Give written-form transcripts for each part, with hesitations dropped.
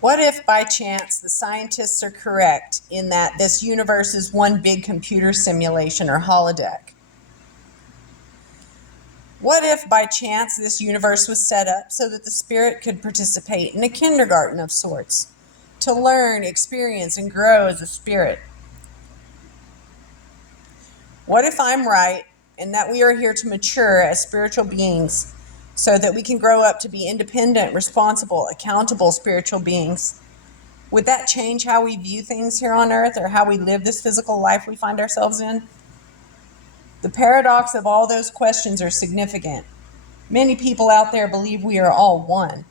What if by chance the scientists are correct in that this universe is one big computer simulation or holodeck? What if by chance this universe was set up so that the spirit could participate in a kindergarten of sorts, to learn, experience, and grow as a spirit? What if I'm right and that we are here to mature as spiritual beings so that we can grow up to be independent, responsible, accountable spiritual beings? Would that change how we view things here on earth or how we live this physical life we find ourselves in? The paradox of all those questions are significant. Many people out there believe we are all one.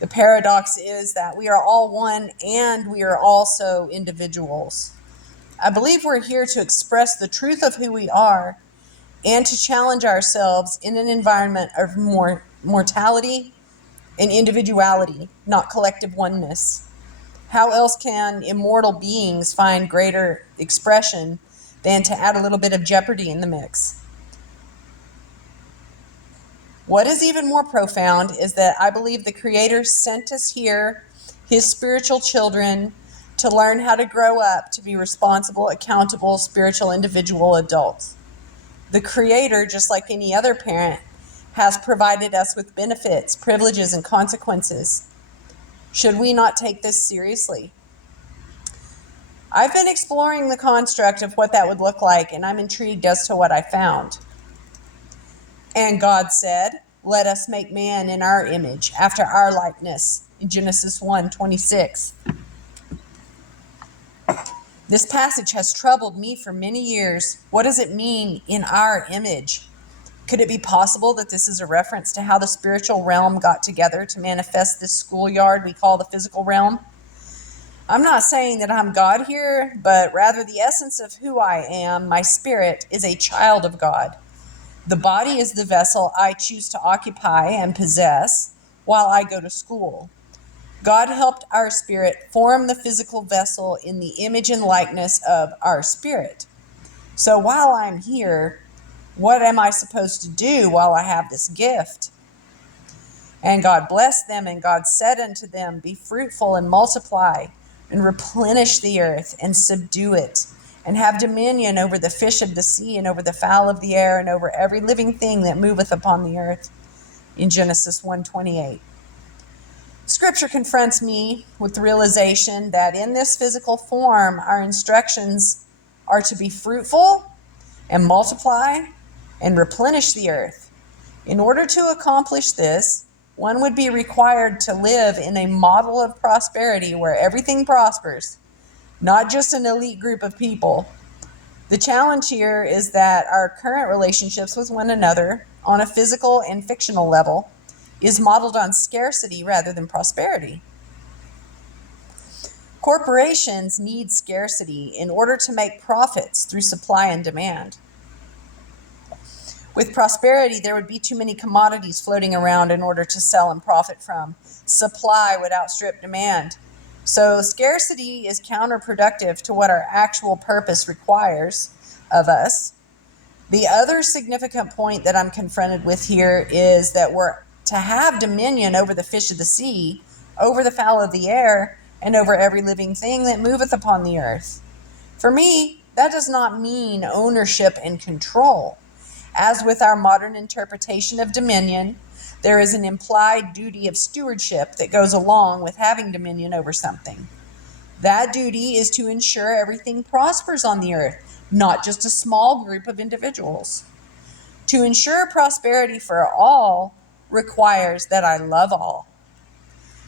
The paradox is that we are all one and we are also individuals. I believe we're here to express the truth of who we are and to challenge ourselves in an environment of mortality and individuality, not collective oneness. How else can immortal beings find greater expression than to add a little bit of jeopardy in the mix? What is even more profound is that I believe the Creator sent us here, His spiritual children, to learn how to grow up to be responsible, accountable, spiritual, individual adults. The Creator, just like any other parent, has provided us with benefits, privileges, and consequences. Should we not take this seriously? I've been exploring the construct of what that would look like, and I'm intrigued as to what I found. And God said, "Let us make man in our image, after our likeness," in Genesis 1:26. This passage has troubled me for many years. What does it mean, in our image? Could it be possible that this is a reference to how the spiritual realm got together to manifest this schoolyard we call the physical realm? I'm not saying that I'm God here, but rather the essence of who I am, my spirit, is a child of God. The body is the vessel I choose to occupy and possess while I go to school. God helped our spirit form the physical vessel in the image and likeness of our spirit. So while I'm here, what am I supposed to do while I have this gift? And God blessed them, and God said unto them, "Be fruitful and multiply, and replenish the earth, and subdue it, and have dominion over the fish of the sea, and over the fowl of the air, and over every living thing that moveth upon the earth," in Genesis 1:28. Scripture confronts me with the realization that in this physical form, our instructions are to be fruitful and multiply and replenish the earth. In order to accomplish this, one would be required to live in a model of prosperity where everything prospers, not just an elite group of people. The challenge here is that our current relationships with one another on a physical and fictional level is modeled on scarcity rather than prosperity. Corporations need scarcity in order to make profits through supply and demand. With prosperity, there would be too many commodities floating around in order to sell and profit from. Supply would outstrip demand. So scarcity is counterproductive to what our actual purpose requires of us. The other significant point that I'm confronted with here is that we're to have dominion over the fish of the sea, over the fowl of the air, and over every living thing that moveth upon the earth. For me, that does not mean ownership and control. As with our modern interpretation of dominion, there is an implied duty of stewardship that goes along with having dominion over something. That duty is to ensure everything prospers on the earth, not just a small group of individuals. To ensure prosperity for all requires that I love all.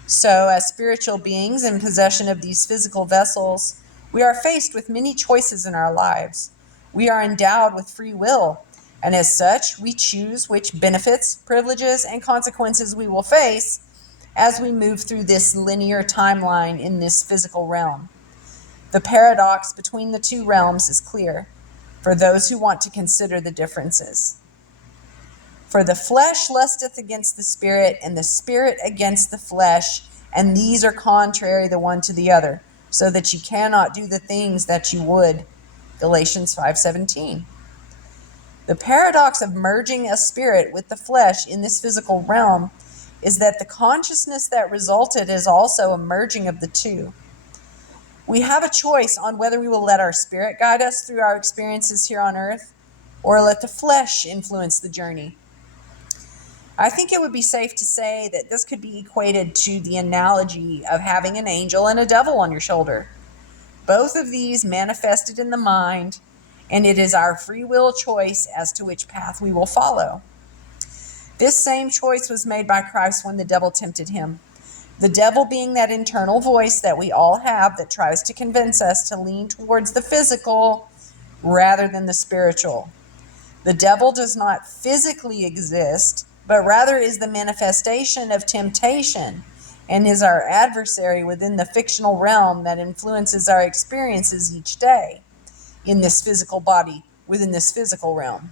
So, as spiritual beings in possession of these physical vessels, we are faced with many choices in our lives. We are endowed with free will, and as such, we choose which benefits, privileges, and consequences we will face as we move through this linear timeline in this physical realm. The paradox between the two realms is clear for those who want to consider the differences. For the flesh lusteth against the spirit, and the spirit against the flesh, and these are contrary the one to the other, so that ye cannot do the things that you would. Galatians 5:17. The paradox of merging a spirit with the flesh in this physical realm is that the consciousness that resulted is also a merging of the two. We have a choice on whether we will let our spirit guide us through our experiences here on earth or let the flesh influence the journey. I think it would be safe to say that this could be equated to the analogy of having an angel and a devil on your shoulder. Both of these manifested in the mind, and it is our free will choice as to which path we will follow. This same choice was made by Christ when the devil tempted him. The devil being that internal voice that we all have that tries to convince us to lean towards the physical rather than the spiritual. The devil does not physically exist, but rather is the manifestation of temptation and is our adversary within the fictional realm that influences our experiences each day in this physical body, within this physical realm.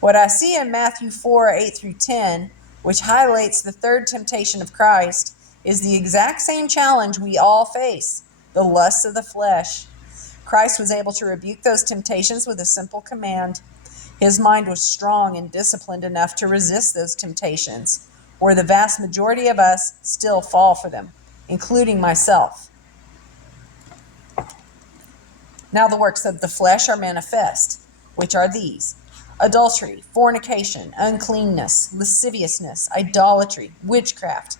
What I see in Matthew 4, 8 through 10, which highlights the third temptation of Christ, is the exact same challenge we all face, the lusts of the flesh. Christ was able to rebuke those temptations with a simple command. His mind was strong and disciplined enough to resist those temptations, where the vast majority of us still fall for them, including myself. Now the works of the flesh are manifest, which are these: adultery, fornication, uncleanness, lasciviousness, idolatry, witchcraft,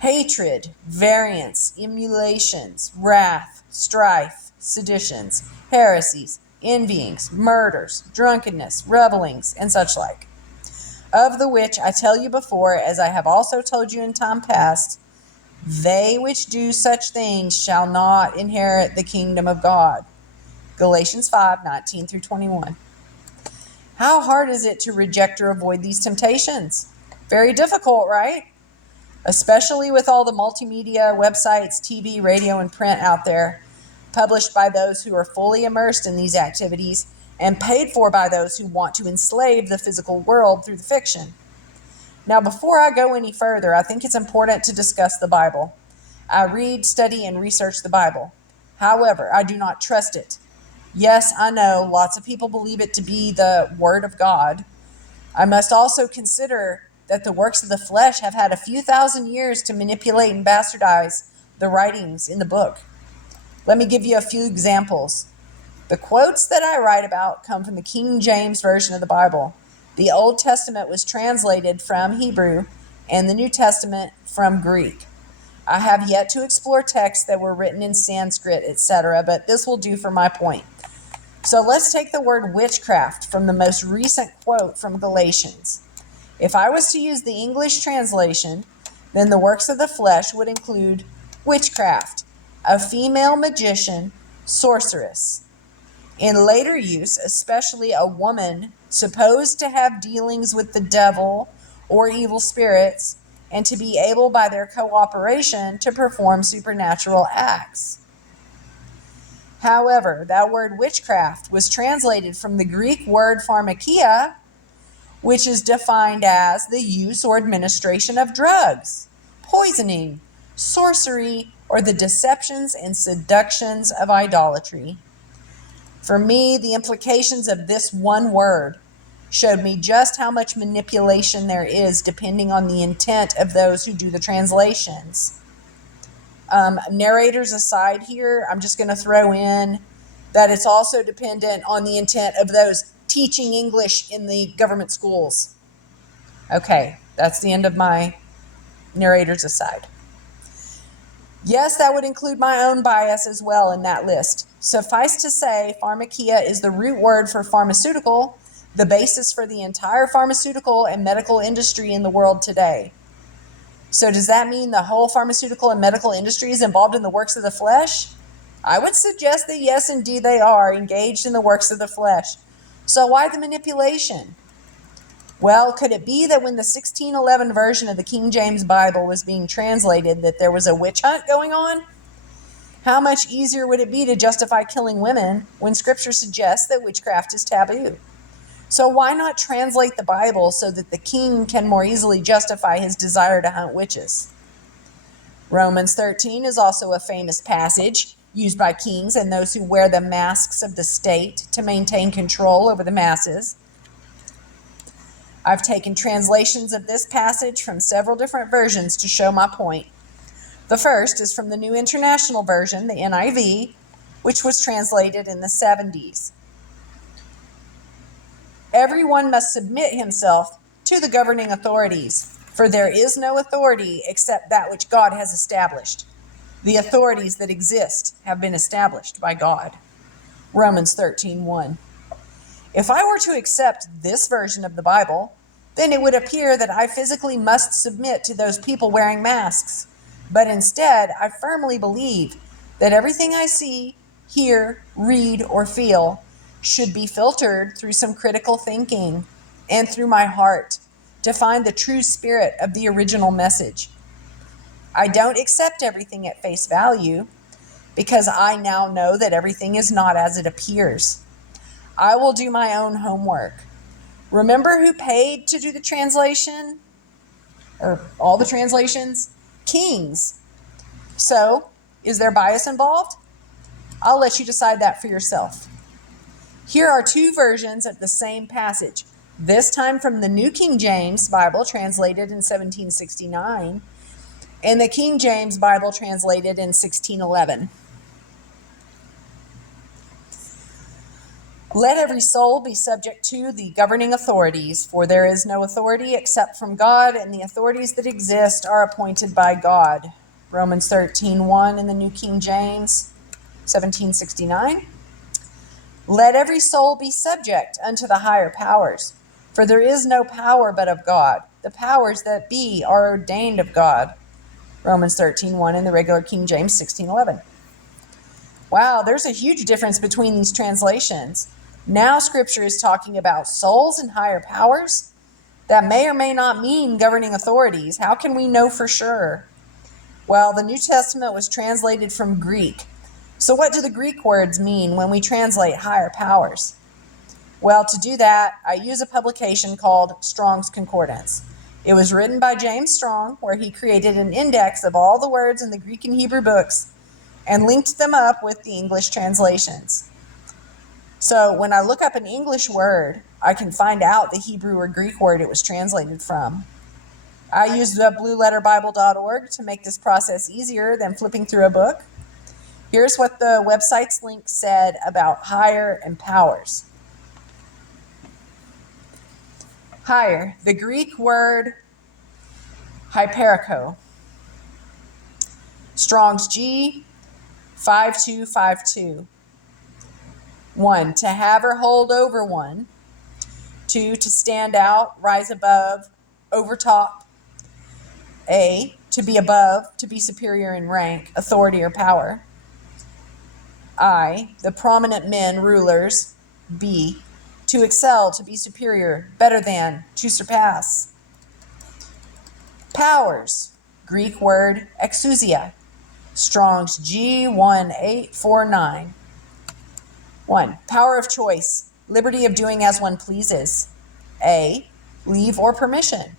hatred, variance, emulations, wrath, strife, seditions, heresies, envyings, murders, drunkenness, revelings, and such like. Of the which I tell you before, as I have also told you in time past, they which do such things shall not inherit the kingdom of God. Galatians 5, 19 through 21. How hard is it to reject or avoid these temptations? Very difficult, right? Especially with all the multimedia, websites, TV, radio, and print out there, published by those who are fully immersed in these activities and paid for by those who want to enslave the physical world through the fiction. Now, before I go any further, I think it's important to discuss the Bible. I read, study, and research the Bible. However, I do not trust it. Yes, I know lots of people believe it to be the Word of God. I must also consider that the works of the flesh have had a few thousand years to manipulate and bastardize the writings in the book. Let me give you a few examples. The quotes that I write about come from the King James Version of the Bible. The Old Testament was translated from Hebrew and the New Testament from Greek. I have yet to explore texts that were written in Sanskrit, etc., but this will do for my point. So let's take the word witchcraft from the most recent quote from Galatians. If I was to use the English translation, then the works of the flesh would include witchcraft, a female magician, sorceress. In later use, especially a woman supposed to have dealings with the devil or evil spirits and to be able by their cooperation to perform supernatural acts. However, that word witchcraft was translated from the Greek word pharmakia, which is defined as the use or administration of drugs, poisoning, sorcery, or the deceptions and seductions of idolatry. For me, the implications of this one word showed me just how much manipulation there is depending on the intent of those who do the translations. Narrators aside here, I'm just going to throw in that it's also dependent on the intent of those teaching English in the government schools. Okay, that's the end of my narrators aside. Yes, that would include my own bias as well in that list. Suffice to say, pharmakia is the root word for pharmaceutical, the basis for the entire pharmaceutical and medical industry in the world today. So does that mean the whole pharmaceutical and medical industry is involved in the works of the flesh? I would suggest that yes, indeed they are engaged in the works of the flesh. So why the manipulation? Well, could it be that when the 1611 version of the King James Bible was being translated that there was a witch hunt going on? How much easier would it be to justify killing women when Scripture suggests that witchcraft is taboo? So why not translate the Bible so that the king can more easily justify his desire to hunt witches? Romans 13 is also a famous passage used by kings and those who wear the masks of the state to maintain control over the masses. I've taken translations of this passage from several different versions to show my point. The first is from the New International Version, the NIV, which was translated in the 70s. Everyone must submit himself to the governing authorities, for there is no authority except that which God has established. The authorities that exist have been established by God. Romans 13:1. If I were to accept this version of the Bible, then it would appear that I physically must submit to those people wearing masks. But instead, I firmly believe that everything I see, hear, read, or feel should be filtered through some critical thinking and through my heart to find the true spirit of the original message. I don't accept everything at face value because I now know that everything is not as it appears. I will do my own homework. Remember who paid to do the translation? Or all the translations? Kings. So, is there bias involved? I'll let you decide that for yourself. Here are two versions of the same passage, this time from the New King James Bible translated in 1769 and the King James Bible translated in 1611. Let every soul be subject to the governing authorities, for there is no authority except from God, and the authorities that exist are appointed by God. Romans 13:1 in the New King James, 1769. Let every soul be subject unto the higher powers, for there is no power but of God. The powers that be are ordained of God. Romans 13:1 in the regular King James, 1611. Wow, there's a huge difference between these translations. Now Scripture is talking about souls and higher powers. That may or may not mean governing authorities. How can we know for sure? Well, the New Testament was translated from Greek. So what do the Greek words mean when we translate higher powers? Well, to do that, I use a publication called Strong's Concordance. It was written by James Strong, where he created an index of all the words in the Greek and Hebrew books and linked them up with the English translations. So when I look up an English word, I can find out the Hebrew or Greek word it was translated from. I used blueletterbible.org to make this process easier than flipping through a book. Here's what the website's link said about higher and powers. Higher, the Greek word hyperiko. Strong's G, 5252. 1, to have or hold over one. 2, to stand out, rise above, overtop. A, to be above, to be superior in rank, authority, or power. I, the prominent men, rulers. B, to excel, to be superior, better than, to surpass. Powers, Greek word exousia. Strong's G, 1849. 1, power of choice, liberty of doing as one pleases. A, leave or permission.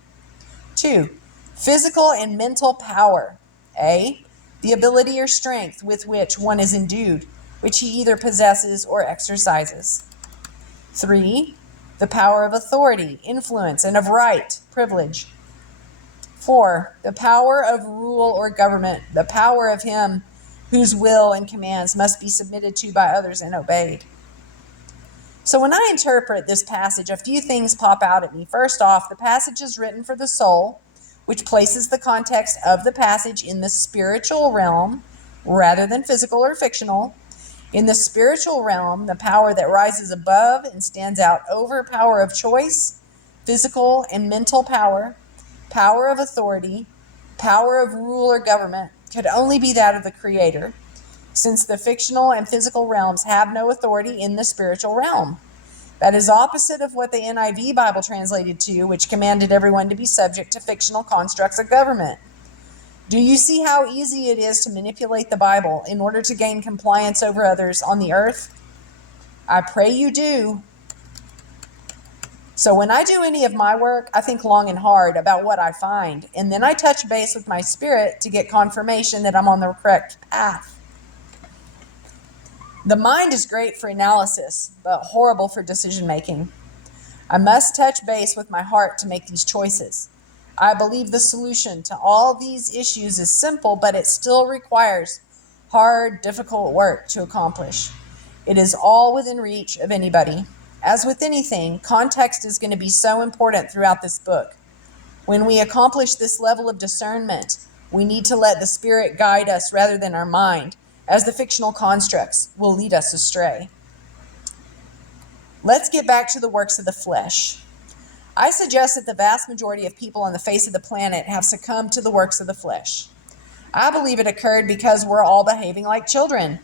2, physical and mental power. A, the ability or strength with which one is endued, which he either possesses or exercises. 3, the power of authority, influence, and of right, privilege. 4, the power of rule or government, the power of him whose will and commands must be submitted to by others and obeyed. So when I interpret this passage, a few things pop out at me. First off, the passage is written for the soul, which places the context of the passage in the spiritual realm rather than physical or fictional. In the spiritual realm, the power that rises above and stands out over power of choice, physical and mental power, power of authority, power of rule or government could only be that of the Creator, since the fictional and physical realms have no authority in the spiritual realm. That is opposite of what the NIV Bible translated to, which commanded everyone to be subject to fictional constructs of government. Do you see how easy it is to manipulate the Bible in order to gain compliance over others on the earth? I pray you do. So when I do any of my work, I think long and hard about what I find, and then I touch base with my spirit to get confirmation that I'm on the correct path. The mind is great for analysis, but horrible for decision making. I must touch base with my heart to make these choices. I believe the solution to all these issues is simple, but it still requires hard, difficult work to accomplish. It is all within reach of anybody. As with anything, context is going to be so important throughout this book. When we accomplish this level of discernment, we need to let the Spirit guide us rather than our mind, as the fictional constructs will lead us astray. Let's get back to the works of the flesh. I suggest that the vast majority of people on the face of the planet have succumbed to the works of the flesh. I believe it occurred because we're all behaving like children.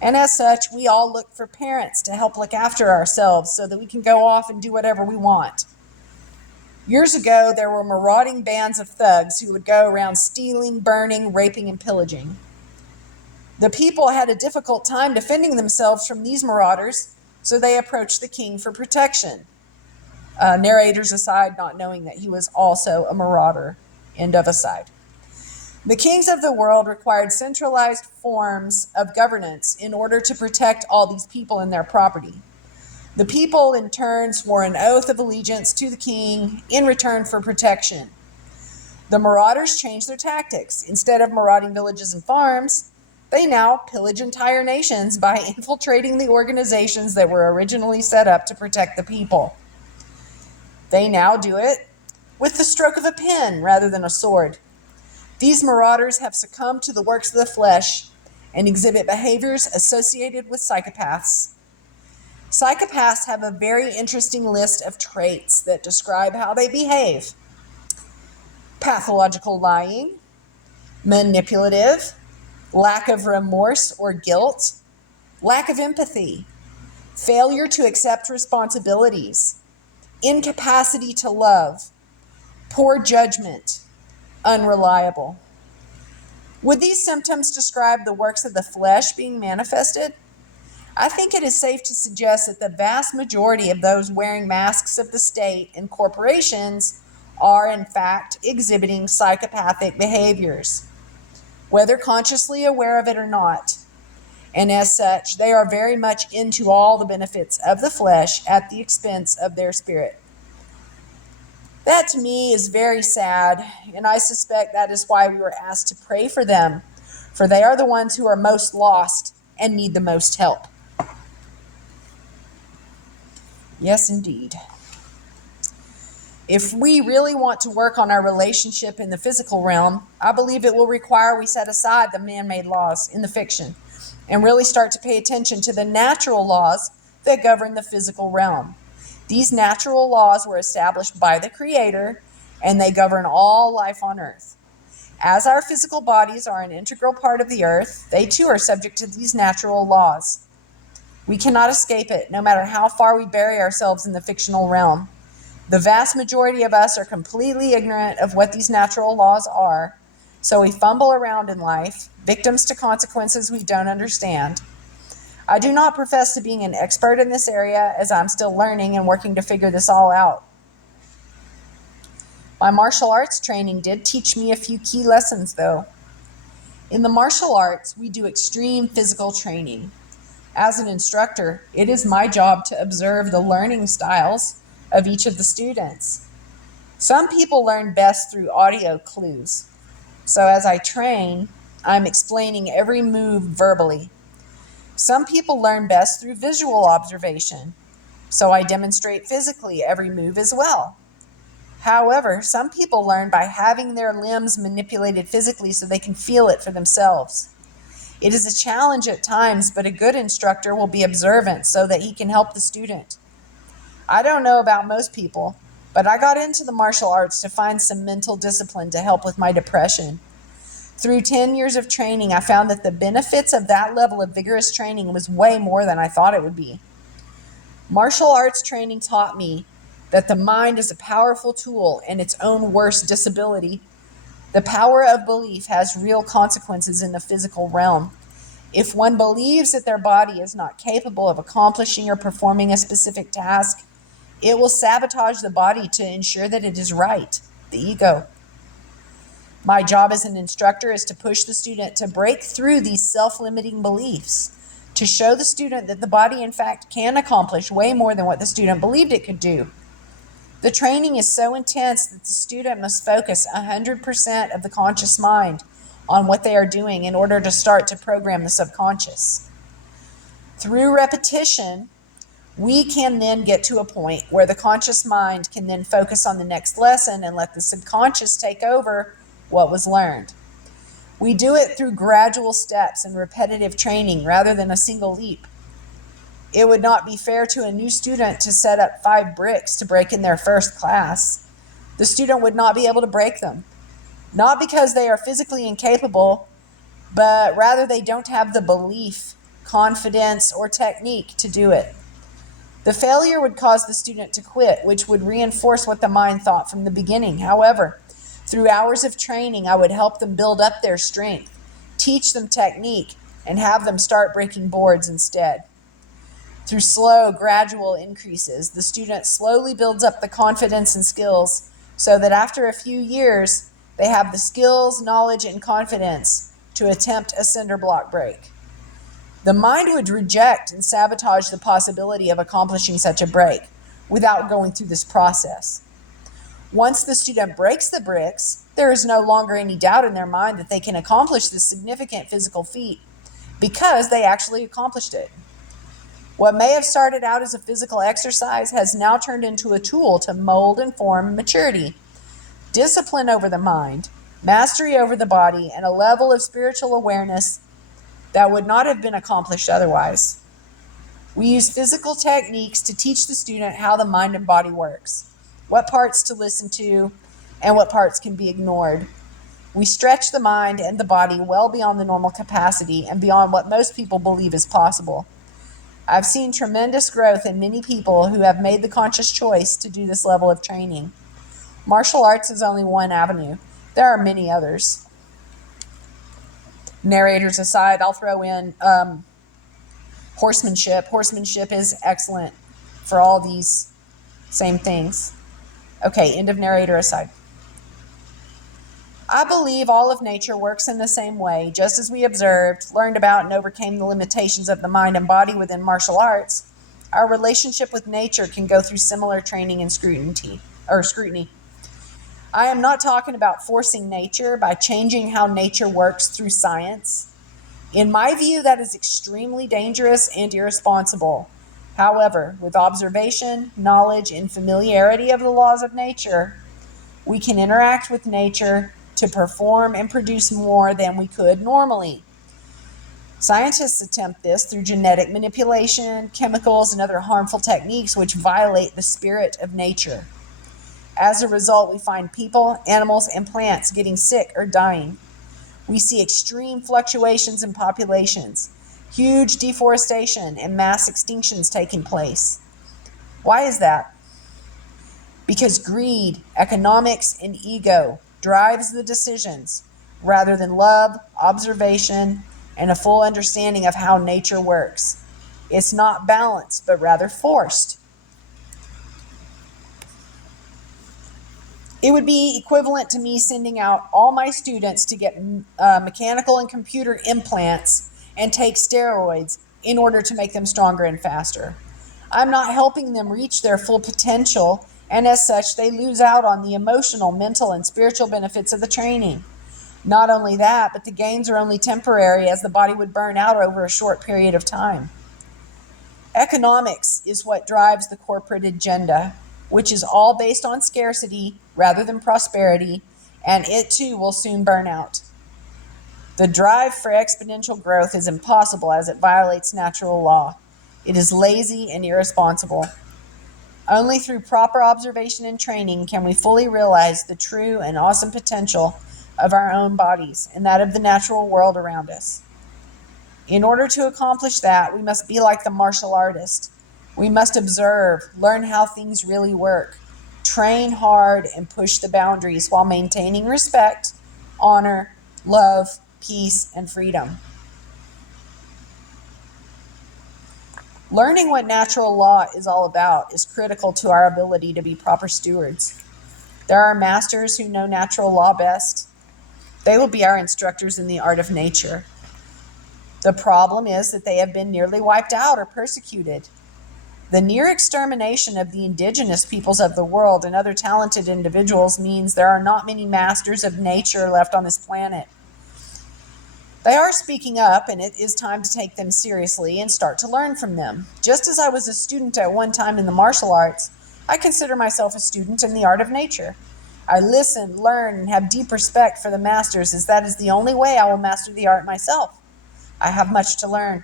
And as such, we all look for parents to help look after ourselves so that we can go off and do whatever we want. Years ago, there were marauding bands of thugs who would go around stealing, burning, raping, and pillaging. The people had a difficult time defending themselves from these marauders, so they approached the king for protection. Narrators aside, not knowing that he was also a marauder. End of aside. The kings of the world required centralized forms of governance in order to protect all these people and their property. The people, in turn, swore an oath of allegiance to the king in return for protection. The marauders changed their tactics. Instead of marauding villages and farms, they now pillage entire nations by infiltrating the organizations that were originally set up to protect the people. They now do it with the stroke of a pen rather than a sword. These marauders have succumbed to the works of the flesh and exhibit behaviors associated with psychopaths. Psychopaths have a very interesting list of traits that describe how they behave. Pathological lying, manipulative, lack of remorse or guilt, lack of empathy, failure to accept responsibilities, incapacity to love, poor judgment, unreliable. Would these symptoms describe the works of the flesh being manifested? I think it is safe to suggest that the vast majority of those wearing masks of the state and corporations are, in fact, exhibiting psychopathic behaviors, whether consciously aware of it or not. And as such, they are very much into all the benefits of the flesh at the expense of their spirit. That to me is very sad, and I suspect that is why we were asked to pray for them, for they are the ones who are most lost and need the most help. Yes, indeed. If we really want to work on our relationship in the physical realm, I believe it will require we set aside the man-made laws in the fiction and really start to pay attention to the natural laws that govern the physical realm. These natural laws were established by the Creator, and they govern all life on earth. As our physical bodies are an integral part of the earth, they too are subject to these natural laws. We cannot escape it, no matter how far we bury ourselves in the fictional realm. The vast majority of us are completely ignorant of what these natural laws are, so we fumble around in life, victims to consequences we don't understand. I do not profess to being an expert in this area, as I'm still learning and working to figure this all out. My martial arts training did teach me a few key lessons, though. In the martial arts, we do extreme physical training. As an instructor, it is my job to observe the learning styles of each of the students. Some people learn best through audio clues. So as I train, I'm explaining every move verbally. Some people learn best through visual observation. So I demonstrate physically every move as well. However, some people learn by having their limbs manipulated physically so they can feel it for themselves. It is a challenge at times, but a good instructor will be observant so that he can help the student. I don't know about most people, but I got into the martial arts to find some mental discipline to help with my depression. Through 10 years of training, I found that the benefits of that level of vigorous training was way more than I thought it would be. Martial arts training taught me that the mind is a powerful tool and its own worst disability. The power of belief has real consequences in the physical realm. If one believes that their body is not capable of accomplishing or performing a specific task, it will sabotage the body to ensure that it is right, the ego. My job as an instructor is to push the student to break through these self-limiting beliefs, to show the student that the body, in fact, can accomplish way more than what the student believed it could do. The training is so intense that the student must focus 100% of the conscious mind on what they are doing in order to start to program the subconscious. Through repetition, we can then get to a point where the conscious mind can then focus on the next lesson and let the subconscious take over what was learned. We do it through gradual steps and repetitive training rather than a single leap. It would not be fair to a new student to set up 5 bricks to break in their first class. The student would not be able to break them, not because they are physically incapable, but rather they don't have the belief, confidence, or technique to do it. The failure would cause the student to quit, which would reinforce what the mind thought from the beginning. However, through hours of training, I would help them build up their strength, teach them technique, and have them start breaking boards instead. Through slow, gradual increases, the student slowly builds up the confidence and skills so that after a few years, they have the skills, knowledge, and confidence to attempt a cinder block break. The mind would reject and sabotage the possibility of accomplishing such a break without going through this process. Once the student breaks the bricks, there is no longer any doubt in their mind that they can accomplish this significant physical feat because they actually accomplished it. What may have started out as a physical exercise has now turned into a tool to mold and form maturity, discipline over the mind, mastery over the body, and a level of spiritual awareness that would not have been accomplished otherwise. We use physical techniques to teach the student how the mind and body works, what parts to listen to, and what parts can be ignored. We stretch the mind and the body well beyond the normal capacity and beyond what most people believe is possible. I've seen tremendous growth in many people who have made the conscious choice to do this level of training. Martial arts is only one avenue. There are many others. Narrators aside, I'll throw in horsemanship. Horsemanship is excellent for all these same things. Okay, end of narrator aside. I believe all of nature works in the same way, just as we observed, learned about, and overcame the limitations of the mind and body within martial arts. Our relationship with nature can go through similar training and scrutiny. I am not talking about forcing nature by changing how nature works through science. In my view, that is extremely dangerous and irresponsible. However, with observation, knowledge, and familiarity of the laws of nature, we can interact with nature to perform and produce more than we could normally. Scientists attempt this through genetic manipulation, chemicals, and other harmful techniques which violate the spirit of nature. As a result, we find people, animals, and plants getting sick or dying. We see extreme fluctuations in populations, huge deforestation, and mass extinctions taking place. Why is that? Because greed, economics, and ego drives the decisions rather than love, observation, and a full understanding of how nature works. It's not balanced, but rather forced. It would be equivalent to me sending out all my students to get mechanical and computer implants and take steroids in order to make them stronger and faster. I'm not helping them reach their full potential, and as such, they lose out on the emotional, mental, and spiritual benefits of the training. Not only that, but the gains are only temporary, as the body would burn out over a short period of time. Economics is what drives the corporate agenda, which is all based on scarcity rather than prosperity, and it too will soon burn out. The drive for exponential growth is impossible as it violates natural law. It is lazy and irresponsible. Only through proper observation and training can we fully realize the true and awesome potential of our own bodies and that of the natural world around us. In order to accomplish that, we must be like the martial artist. We must observe, learn how things really work, train hard, and push the boundaries while maintaining respect, honor, love, peace, and freedom. Learning what natural law is all about is critical to our ability to be proper stewards. There are masters who know natural law best. They will be our instructors in the art of nature. The problem is that they have been nearly wiped out or persecuted. The near extermination of the indigenous peoples of the world and other talented individuals means there are not many masters of nature left on this planet. They are speaking up, and it is time to take them seriously and start to learn from them. Just as I was a student at one time in the martial arts, I consider myself a student in the art of nature. I listen, learn, and have deep respect for the masters, as that is the only way I will master the art myself. I have much to learn.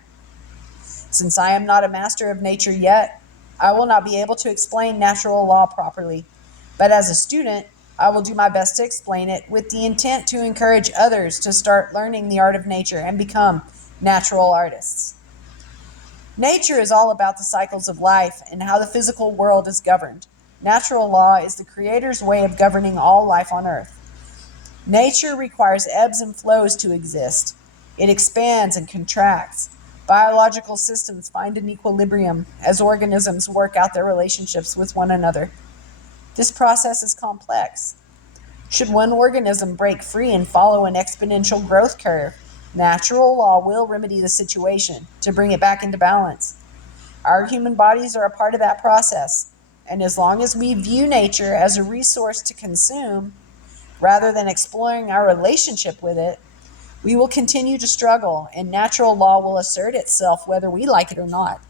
Since I am not a master of nature yet, I will not be able to explain natural law properly. But as a student, I will do my best to explain it with the intent to encourage others to start learning the art of nature and become natural artists. Nature is all about the cycles of life and how the physical world is governed. Natural law is the Creator's way of governing all life on earth. Nature requires ebbs and flows to exist. It expands and contracts. Biological systems find an equilibrium as organisms work out their relationships with one another. This process is complex. Should one organism break free and follow an exponential growth curve, natural law will remedy the situation to bring it back into balance. Our human bodies are a part of that process, and as long as we view nature as a resource to consume, rather than exploring our relationship with it, we will continue to struggle, and natural law will assert itself whether we like it or not.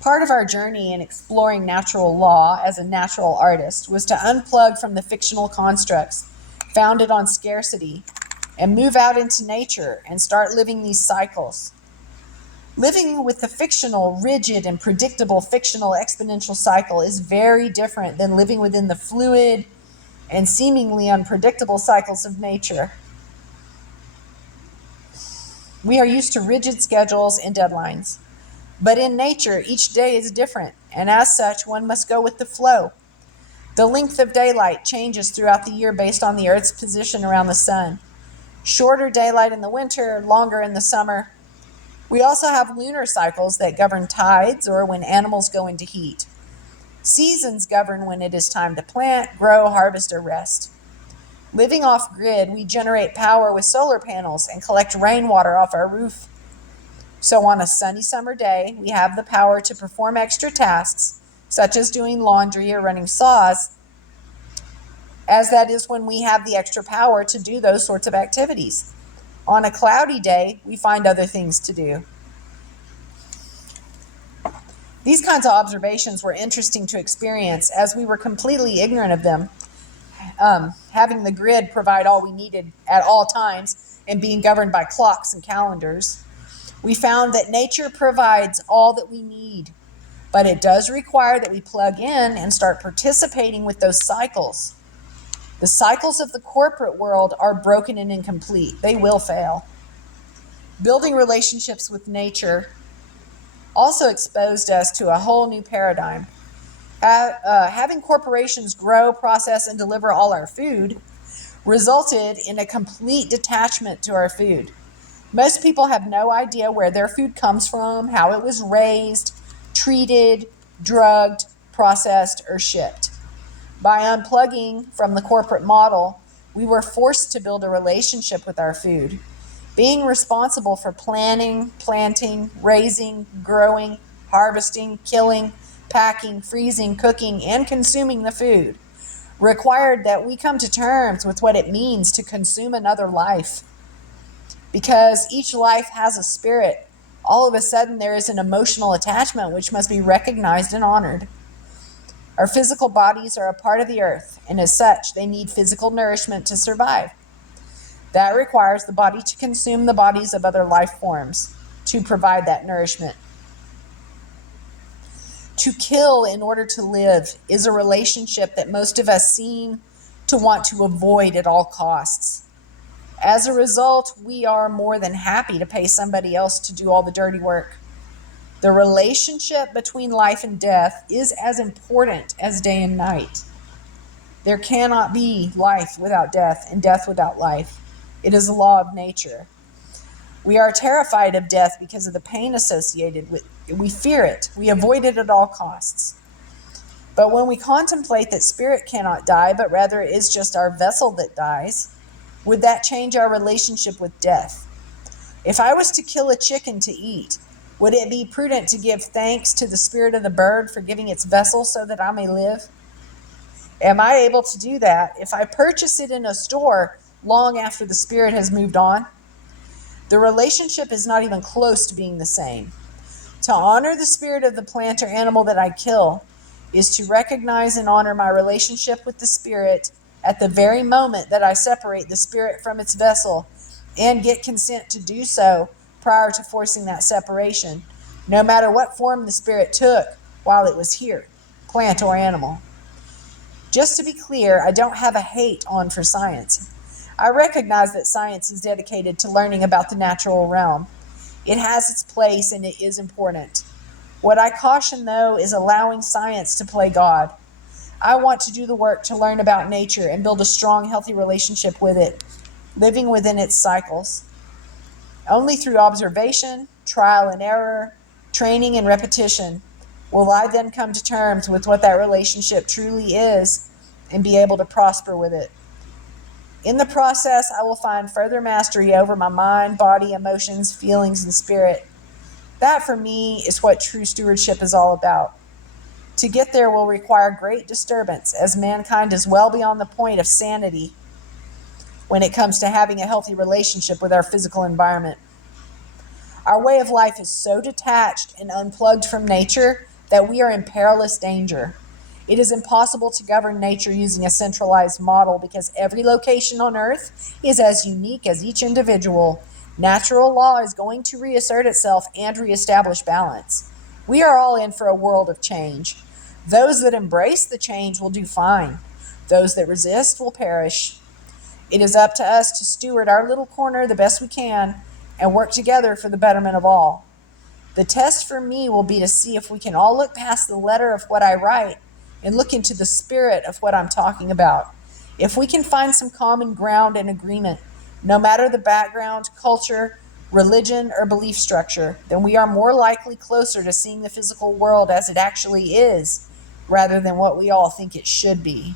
Part of our journey in exploring natural law as a natural artist was to unplug from the fictional constructs founded on scarcity and move out into nature and start living these cycles. Living with the fictional, rigid, and predictable fictional exponential cycle is very different than living within the fluid and seemingly unpredictable cycles of nature. We are used to rigid schedules and deadlines. But in nature, each day is different, and as such, one must go with the flow. The length of daylight changes throughout the year based on the Earth's position around the sun. Shorter daylight in the winter, longer in the summer. We also have lunar cycles that govern tides or when animals go into heat. Seasons govern when it is time to plant, grow, harvest, or rest. Living off-grid, we generate power with solar panels and collect rainwater off our roof. So on a sunny summer day, we have the power to perform extra tasks, such as doing laundry or running saws, as that is when we have the extra power to do those sorts of activities. On a cloudy day, we find other things to do. These kinds of observations were interesting to experience as we were completely ignorant of them. Having the grid provide all we needed at all times and being governed by clocks and calendars, we found that nature provides all that we need, but it does require that we plug in and start participating with those cycles. The cycles of the corporate world are broken and incomplete. They will fail. Building relationships with nature also exposed us to a whole new paradigm. Having corporations grow, process, and deliver all our food resulted in a complete detachment to our food. Most people have no idea where their food comes from, how it was raised, treated, drugged, processed, or shipped. By unplugging from the corporate model, we were forced to build a relationship with our food, being responsible for planning, planting, raising, growing, harvesting, killing, packing, freezing, cooking, and consuming the food required that we come to terms with what it means to consume another life. Because each life has a spirit, all of a sudden there is an emotional attachment which must be recognized and honored. Our physical bodies are a part of the earth, and as such, they need physical nourishment to survive. That requires the body to consume the bodies of other life forms to provide that nourishment. To kill in order to live is a relationship that most of us seem to want to avoid at all costs. As a result, we are more than happy to pay somebody else to do all the dirty work. The relationship between life and death is as important as day and night. There cannot be life without death and death without life. It is a law of nature. We are terrified of death because of the pain associated with it. We fear it. We avoid it at all costs. But when we contemplate that spirit cannot die, but rather it is just our vessel that dies, would that change our relationship with death? If I was to kill a chicken to eat, would it be prudent to give thanks to the spirit of the bird for giving its vessel so that I may live? Am I able to do that if I purchase it in a store long after the spirit has moved on? The relationship is not even close to being the same. To honor the spirit of the plant or animal that I kill is to recognize and honor my relationship with the spirit at the very moment that I separate the spirit from its vessel and get consent to do so prior to forcing that separation, no matter what form the spirit took while it was here, plant or animal. Just to be clear, I don't have a hate on for science. I recognize that science is dedicated to learning about the natural realm. It has its place and it is important. What I caution, though, is allowing science to play God. I want to do the work to learn about nature and build a strong, healthy relationship with it, living within its cycles. Only through observation, trial and error, training and repetition will I then come to terms with what that relationship truly is and be able to prosper with it. In the process, I will find further mastery over my mind, body, emotions, feelings, and spirit. That, for me, is what true stewardship is all about. To get there will require great disturbance, as mankind is well beyond the point of sanity when it comes to having a healthy relationship with our physical environment. Our way of life is so detached and unplugged from nature that we are in perilous danger. It is impossible to govern nature using a centralized model because every location on Earth is as unique as each individual. Natural law is going to reassert itself and reestablish balance. We are all in for a world of change. Those that embrace the change will do fine. Those that resist will perish. It is up to us to steward our little corner the best we can and work together for the betterment of all. The test for me will be to see if we can all look past the letter of what I write and look into the spirit of what I'm talking about. If we can find some common ground and agreement, no matter the background, culture, religion, or belief structure, then we are more likely closer to seeing the physical world as it actually is, rather than what we all think it should be.